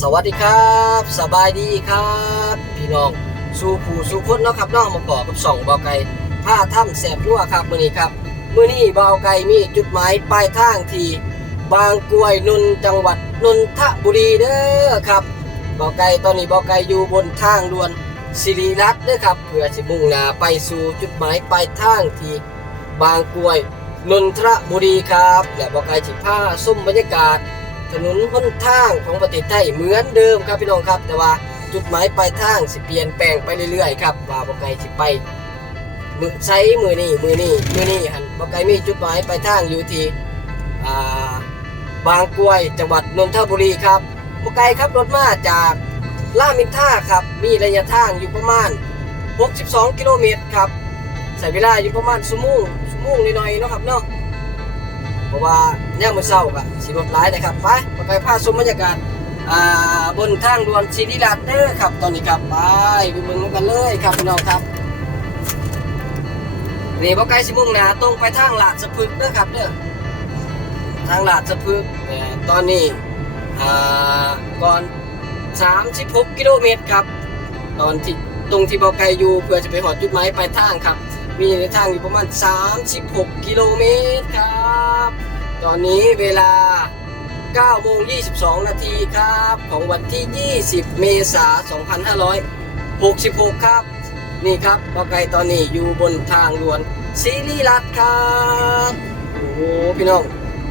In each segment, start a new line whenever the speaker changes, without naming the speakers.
สวัสดีครับ สบายดีครับ พี่น้องสู่ผู้สู่คนเนาะครับน้องมาบอกกับสองเบาไก่ผ้าถ้ำแสบรั่วครับมื้อนี้ครับมื้อนี้เบาไก่มีจุดหมายปลายทางที่บางกรวยนนท์จังหวัดนนทบุรีเด้อครับเบาไก่ตอนนี้เบาไก่อยู่บนทางด่วนสิริรัตน์เด้อครับเพื่อสิมุ่งหน้าไปสู่จุดหมายปลายทางที่บางกรวยนนทบุรีครับ และเบาไก่สิพาส้มบรรยากาศ ถนนหนทางของประเทศไทยเหมือนเดิมครับพี่น้องครับ แต่ว่าจุดหมายปลายทางสิเปลี่ยนแปลงไปเรื่อยๆครับว่าบ่ไกลสิไปมือใช้มือนี่มือนี่มือนี่หันบ่ไกลมีจุดหมายปลายทางอยู่ที่อ่าบางกรวยจังหวัดนนทบุรีครับบ่ไกลครับรถมาจากล่ามินท่าครับมีระยะทางอยู่ประมาณ 62 กิโลเมตรครับใช้เวลาอยู่ประมาณชั่วโมงชั่วโมงหน่อยๆเนาะครับเนาะ เพราะว่าเนี่ยามมือเช้าก็สิรถหลายนะครับไปไปพาชมบรรยากาศบนทางด่วนสิริรัตน์เด้อครับตอนนี้ครับไปไปเบิ่งกันเลยครับพี่น้องครับนี่บ่ไกลสิมุ่งหน้าตรงไปทางลาดสะพึกเด้อครับเด้อทางลาดสะพึกเนี่ยตอนนี้อ่าก่อน 36 กิโลเมตรครับ ตอนที่ตรงที่บ่ไกลอยู่เพื่อจะไปหอดจุดหมายปลายทางครับ มีในทางอยู่ประมาณ 36 กิโลเมตรครับ ตอนนี้เวลา9โมง22 นาทีครับ ของวันที่ 20 เมษายน 2566 ครับ นี่ครับบอไก่ตอนนี้อยู่บนทางด่วนซีรีรัตครับ โอ้โหพี่น้อง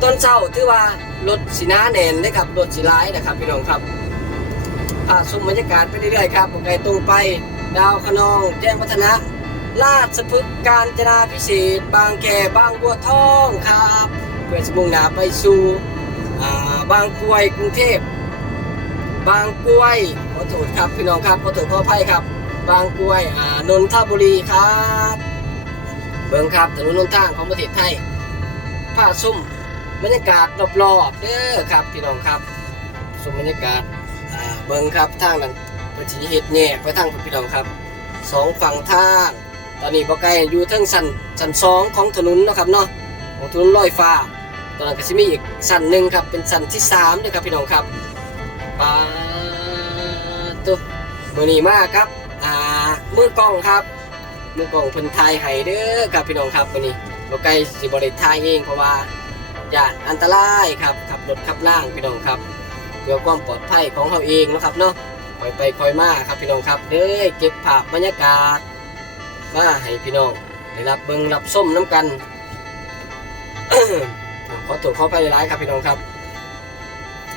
ต้นเช้าถือว่ารถสีน้าแน่นนะครับรถสีร้ายนะครับพี่น้องครับพาชมบรรยากาศไปเรื่อยๆครับบอไก่ตรงไปดาวคะนองแจ้งพัฒนะ ลาดสะพึกการจนาพิเศษ บางแคบางบัวทองครับเพื่อจะมุ่งหนาไปสู่อ่าบางกรวยกรุงเทพ บางกรวยขอโทษครับพี่น้องครับขอโทษขออภัยครับ บางกรวยอ่านนทบุรีครับเบิ่งครับถนนนนทางของประเทศไทยผ้าซุ่มบรรยากาศรอบๆเด้อครับพี่น้องครับชมบรรยากาศอ่าเบิ่งครับทางนั้นเพื่อที่เฮ็ดแยกไปทางพี่น้องครับสองฝั่งทาง ตอนนี้บ่ไกลอยู่ทั้งสันสันสองของถนนนะครับเนาะของถนนลอยฟ้า ตอนนั้นก็จะมีอีกสันหนึ่งครับเป็นสันที่สามเด้อครับพี่น้องครับปาตัวมือนีมากครับอ่ามือกล้องครับมือกล้องเพิ่นถ่ายให้เด้อครับพี่น้องครับวันนี้บ่ไกลสิบ่ได้ถ่ายเองเพราะว่าญาติอันตรายครับขับรถขับล่างพี่น้องครับเพื่อความปลอดภัยของเราเองนะครับเนาะคอยไปคอยมาครับพี่น้องครับเด้อเก็บภาพบรรยากาศ มาให้พี่น้องได้รับเบิ่งรับส้มน้ำกัน ขอตัวขอไปหลายครับพี่น้องครับ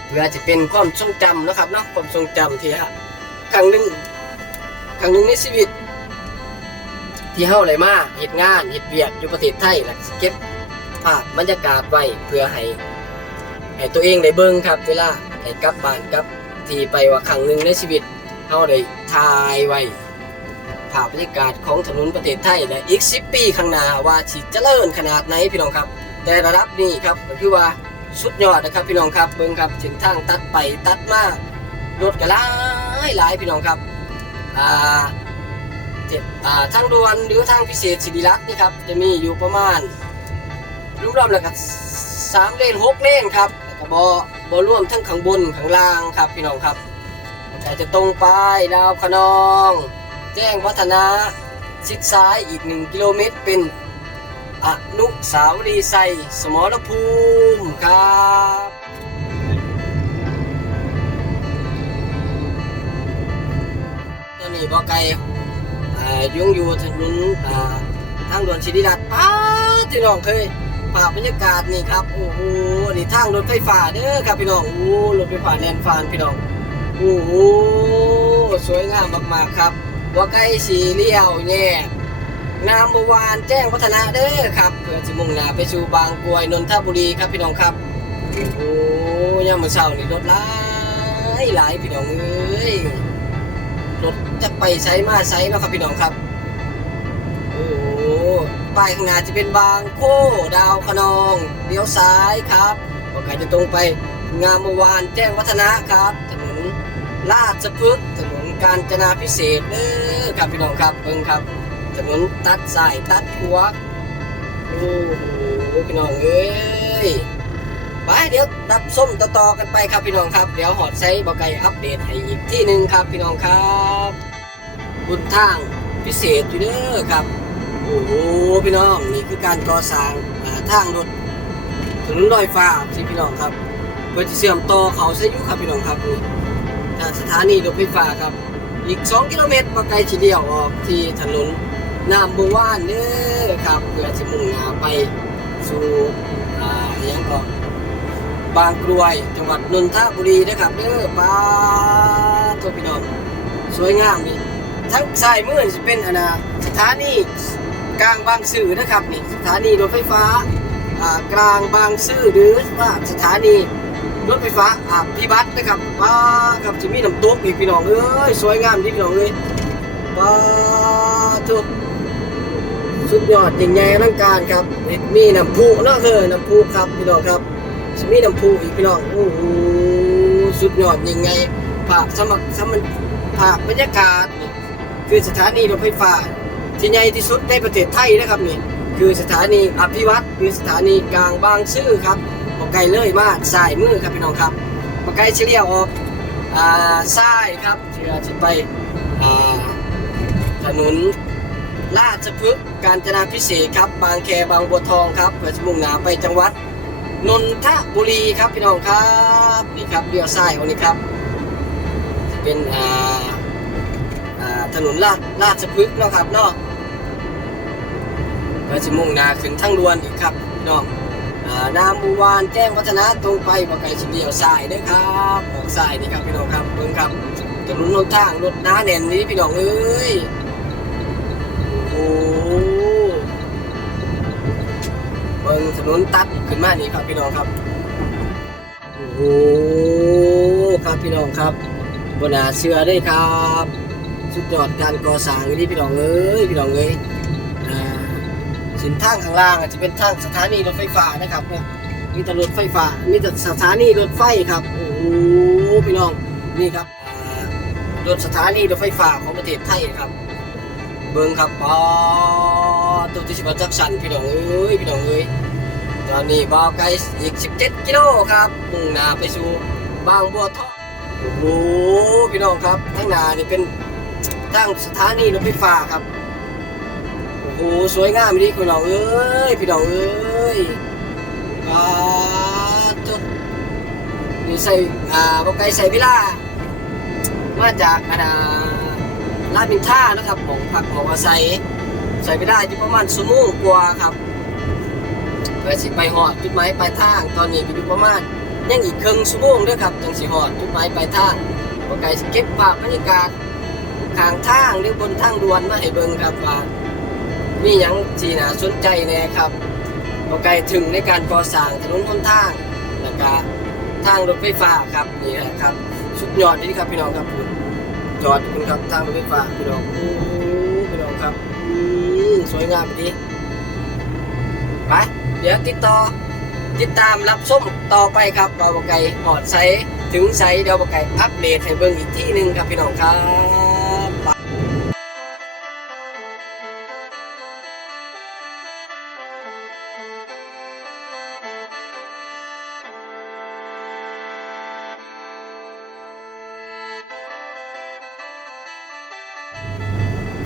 เพื่อจะเป็นความทรงจำนะครับเนาะความทรงจำที่ฮะครั้งหนึ่งครั้งหนึ่งในชีวิต ที่เฮาเลยมาเฮ็ดงานเฮ็ดเวียกอยู่ประเทศไทยแล้วก็สิเก็บภาพบรรยากาศไว้เพื่อให้ให้ตัวเองได้เบิ่งครับ เวลาให้กลับบ้านกลับที่ไปว่าครั้งหนึ่งในชีวิตเขาได้ถ่ายไว้ ภาพบรรยากาศของถนนประเทศไทยและอีก 10 ปีข้างหน้าว่าสิเจริญขนาดไหนพี่น้องครับ แต่ระดับนี้ครับก็คือว่าสุดยอดนะครับพี่น้องครับเบิ่งครับถึงทางตัดไปตัดมารถก็หลายหลายพี่น้องครับอ่าเจ็ดอ่าทางด่วนหรือทางพิเศษสิริรัตน์นี่ครับจะมีอยู่ประมาณรวมๆแล้วก็สามเลนหกเลนครับแล้วก็บอบอร่วมทั้งข้างบนข้างล่างครับพี่น้องครับแต่จะตรงไปดาวคะนอง แจ้งวัฒนะชิดซ้ายอีก 1 กิโลเมตร เป็นอนุสาวรีย์ไซสมรภูมิครับตอนนี้บอไกลอ่ยุ่งอยู่ถนนอ่าทางด่วนชิริรัตป้าดพี่น้องเคยภาพบรรยากาศนี่ครับโอ้โหนี่ทางรถไฟฟ้าเด้อครับพี่น้องโอ้รถไฟฟ้าแลนฟานพี่น้องโอ้โหสวยงามมากๆครับ ว่าใกล้สีเลี้ยวแย่งามบวานแจ้งพัฒนาเด้อครับเพื่อจะมุ่งหน้าไปสู่บางกรวยนนทบุรีครับพี่น้องครับโอ้ยามมื้อเช้านี่รถหลายหลายพี่น้องเอ้ยรถจะไปไซมาไซเนาะครับพี่น้องครับโอ้ป้ายข้างหน้าจะเป็นบางโคดาวคะนองเลี้ยวซ้ายครับว่าใครจะตรงไปงามวานแจ้งวัฒนะครับถนนลาดสะพึกถนน กาญจนาพิเศษเด้อครับพี่น้องครับเบิ่งครับถนนตัดสายตัดหัวโอ้โหพี่น้องเอ้ยไปเดี๋ยวรับส้มต่อๆกันไปครับพี่น้องครับ เดี๋ยวหอดไซบอไก่อัปเดตให้อีกที่หนึ่งครับพี่น้องครับบุญทางพิเศษอยู่เด้อครับโอ้โหพี่น้องนี่คือการก่อสร้างทางรถถนนลอยฟ้าสิพี่น้องครับเพื่อจะเชื่อมต่อเขาเสยุครับพี่น้องครับนี่ จาสถานีรถไฟฟ้าครับ อีก 2 กิโลเมตรบอไก่ชีเดียวออกที่ถนนนามบัวว่านเด้อครับเพื่อจะมุ่งหน้าไปสู่อ่ายังก็บางกรวยจังหวัดนนทบุรีนะครับเด้อป้าตัวพี่น้องสวยงามนี่ทั้งซ้ายมือนจะเป็นอนาสถานีกลางบางซื่อนะครับนี่สถานีรถไฟฟ้ากลางบางซื่อหรือว่าสถานี รถไฟฟ้าอ่าพิบัตนะครับป้าครับจะมีน้ำตกอีกพี่น้องเอ้ยสวยงามดีพี่น้องเอ้ยป้าทุกสุดยอดยิ่งใหญ่อลังการครับมีน้ำพุเนาะเธอน้ำพุครับพี่น้องครับจะมีน้ำพุอีกพี่น้องโอ้โหสุดยอดยังไงภาพสมัครสมันภาพบรรยากาศนี่คือสถานีรถไฟฟ้าที่ใหญ่ที่สุดในประเทศไทยนะครับนี่คือสถานีอภิวัตรคือสถานีกลางบางซื่อครับ บอไกลเลยมาสายมือครับพี่น้องครับบอไกลเฉลี่ยออกอ่าซ้ายครับเชื่อจะไปอ่าถนนราชพฤกษ์การจนาพิเศษครับ บางแคบางบัวทองครับเพื่อจะมุ่งหน้าไปจังหวัดนนทบุรีครับพี่น้องครับนี่ครับเลี้ยวซ้ายของนี้ครับจะเป็นอ่าอ่าถนนลาดราชพฤกษ์เนาะครับเนาะก็จะมุ่งหน้าขึ้นทางด่วนอีกครับพี่น้อง นามบูวานแจ้งวัฒนะตรงไปบ่ไกลชิเดียวซ้ายเด้อครับออกซ้ายนี่ครับพี่น้องครับเบิ่งครับถนนนนทางรถหน้าแน่นนี่พี่น้องเอ้ยโอ้โหเบิ่งถนนตัดขึ้นมานี่ครับพี่น้องครับโอ้โหครับพี่น้องครับบนาเชื่อได้ครับ สุดยอดการก่อสร้างนี่พี่น้องเอ้ยพี่น้องเอ้ย สินทางข้างล่างอาจจะเป็นทางสถานีรถไฟฟ้านะครับมีแต่รถไฟฟ้ามีแต่สถานีรถไฟครับโอ้พี่น้องนี่ครับรถสถานีรถไฟฟ้าของประเทศไทยครับ เบิ่งครับปอตัวที่สิบจักสันพี่น้องเอ้ยพี่น้องเอ้ยตอนนี้บ่าวไกลอีก 17 กิโลครับมุ่งหน้าไปสู่บางบัวทองโอ้พี่น้องครับข้างหน้านี่เป็นทางสถานีรถไฟฟ้าครับ โอ้โหสวยงามดีพี่น้องเอ้ยพี่น้องเอ้ยปาจุดนี่ใส่อ่าบ่าวไกลใส่เวลามาจากอันน่ะลาบินท่านะครับ ของพักของอาศัยใส่ไปได้อยู่ประมาณชั่วโมงกว่าครับเพื่อสิไปหอดจุดหมายปลายทางตอนนี้ก็อยู่ประมาณยังอีกครึ่งชั่วโมงเด้วยครับจังสิหอดจุดหมายปลายทางบ่ไกลสิเก็บภาพบรรยากาศข้างทางหรือบนทางด่วนมาให้เบิ่งครับว่า มีหยังที่น่าสนใจแน่ครับบ่ไกลถึงในการก่อสร้างถนนหนทางแล้วก็ทางรถไฟฟ้าครับนี่แหละครับสุดยอดนี่ครับพี่น้องครับผมจอดคุณครับทางรถไฟฟ้าพี่น้องโอ้พี่น้องครับอืมสวยงามดีไปเดี๋ยวติดต่อติดตามรับส้มต่อไปครับว่าบกไก่หอดไซถึงไซเดี๋ยวบกไก่อัปเดตให้เบิ่งอีกที่หนึ่งครับพี่น้องครับ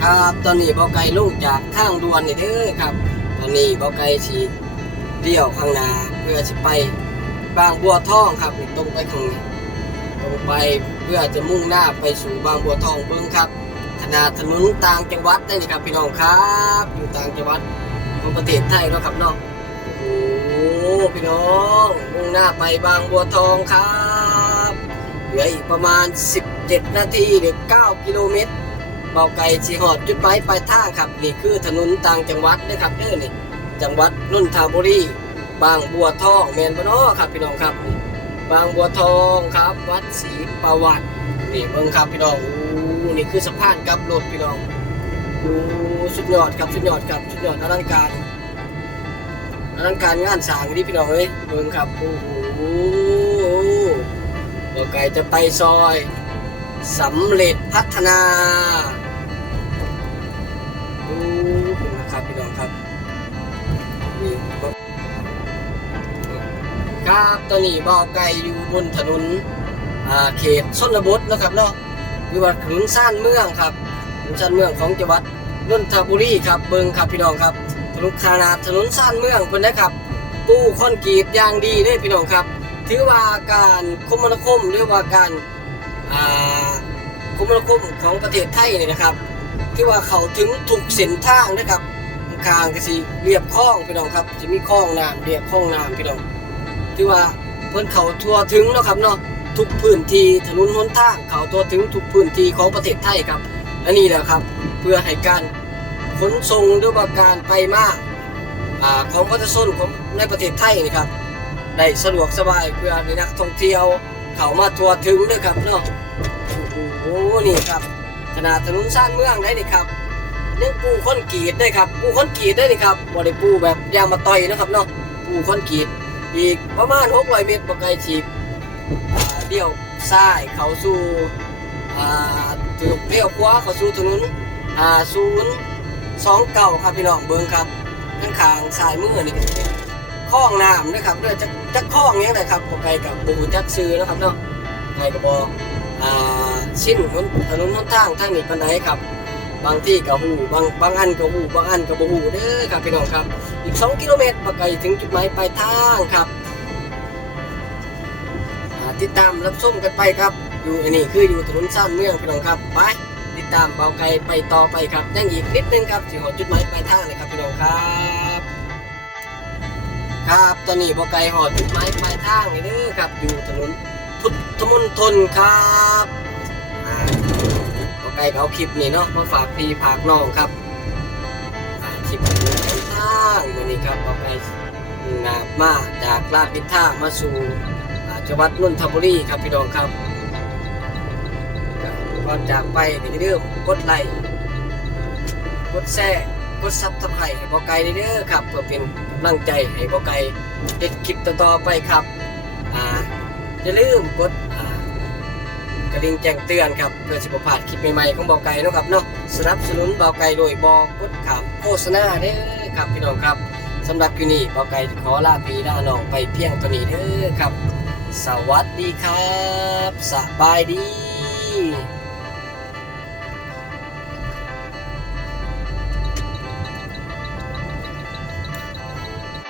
ครับ ตอนนี้บกไก่ลงจากทางด่วนนี่เด้อครับ ตอนนี้บกไก่สีเดี่ยวข้างหน้าเพื่อจะไปบางบัวทองครับตรงไปข้างนี้ตรงไปเพื่อจะมุ่งหน้าไปสู่บางบัวทองเบิ่งครับขนาดถนนต่างจังหวัดนี่ครับพี่น้องครับ อยู่ต่างจังหวัดของประเทศไทยเนาะครับเนาะโอ้พี่น้องมุ่งหน้าไปบางบัวทองครับเหลืออีกประมาณ 17 นาทีหรือ 9 กิโลเมตร เบาไก่ชีหอดจุดหมายปลายทางครับนี่คือถนนต่างจังหวัดนะครับเด้อนี่จังหวัดนนทบุรีบางบัวทองแมนบ่เนาะครับพี่น้องครับนี่บางบัวทองครับ วัดศรีประวัตินี่เบิ่งครับพี่น้องโอ้นี่คือสะพานกับรถพี่น้องโอ้สุดยอดครับสุดยอดครับสุดยอดอลังการอลังการงานสร้างนี่พี่น้องเอ้ยเบิ่งครับโอ้โหเบาไก่จะไปซอย สำเร็จพัฒนาดูนะครับพี่น้องครับนี่ครับตอนนี้บ่าวไก่อยู่บนถนนอาเขตชนบทนะครับเนาะหรือว่าถนนซ่านเมืองครับถนนซ่านเมืองของจังหวัดนนทบุรีครับเบิงครับพี่น้องครับถนนขนาดถนนซ่านเมืองเพิ่นนะครับปู้คอนกรีตอย่างดีเลยพี่น้องครับ ถือว่าการคมนาคมหรือว่าการ คมนาคมของประเทศไทยนี่นะครับ ที่ว่าเขาถึงถูกเส้นทางนะครับข้างก็สิเรียบคลองพี่น้องครับจะมีคลองน้ำเรียบคลองน้ำพี่น้องที่ว่าเพิ่นเขาทั่วถึงเนาะครับเนาะทุกพื้นที่ถนนหนทางเขาทั่วถึงทุกพื้นที่ของประเทศไทยครับอันนี้แหละครับ เพื่อให้การขนส่งหรือว่าการไปมาอาของประชาชนของในประเทศไทยนี่ครับได้สะดวกสบายเพื่อให้นักท่องเที่ยว เขามาทั่วถึงด้วยครับเนาะโอ้โหนี่ครับขนาดถนนซ่านเมืองได้นี่ครับยังปูคอนกรีตได้ครับปูคอนกรีตได้นี่ครับบ่ได้ปูแบบยางมาต่อยนะครับเนาะปูคอนกรีตอีกประมาณ600เมตรปไกลฉีกอ่าเลี้ยวซ้ายเขาสู่อ่าถูกเลี้ยวขวาเขาสู่ถนนอ่าศูนย์สองเก้าครับพี่น้องเบิ้งครับข้างขางซ้ายมือนี่ก็จะเป็น คลองน้ำนะครับเด้อจะจะคลองหยังไงครับปไกลกับปูจักซื้อนะครับเนาะไกลกับบอ่าสิ้นถนนถนนทางทางนี้ปานใดครับบางที่ก็หูบางบางอันก็หูบางอันก็บ่หูเด้อครับพี่น้องครับ อีก 2 กิโลเมตรปไกลถึงจุดหมายปลายทางครับติดตามรับชมกันไปครับ อยู่อันนี้คืออยู่ถนนซ่านเมืองพี่น้องครับไปติดตามเบาไกลไปต่อไปครับยังอีกนิดนึงครับถึงจุดหมายปลายทางเลยครับพี่น้องครับ ครับตอนนี้บาไกลหอดจุดหมายปลายทางนี่เด้อครับ อยู่ถนนพุทธมณฑลครับอ่ไกลเอาคลิปนี้เนาะมาฝากพี่ฝากน้องครับคลิปเดินทางวันนี้ครับออกไปนามาจากลาดพิท่ามาสู่จังหวัดนนทบุรีครับพี่น้องครับก่อนจากไปก็อย่าลืมกดไลค์กดแชร์กดซับสไครต์ให้บอไก่เด้อครับเพื่อเป็นำลังใจให้บอไก่เฮ็ดคลิปต่อๆไปครับ อ่าอย่าลืมกดอ่ากระดิ่งแจ้งเตือนครับเพื่อสิบพลาดคลิปใหม่ๆของบอไก่เนาะครับเนาะสนับสนุนเบาไก่โดยบอกดขามโฆษณาเด้อครับพี่น้องครับสำหรับคืนนี้เบาไก่ขอลาพี่ลาน้องไปเพียงตัวนี้เด้อครับ สวัสดีครับสบายดี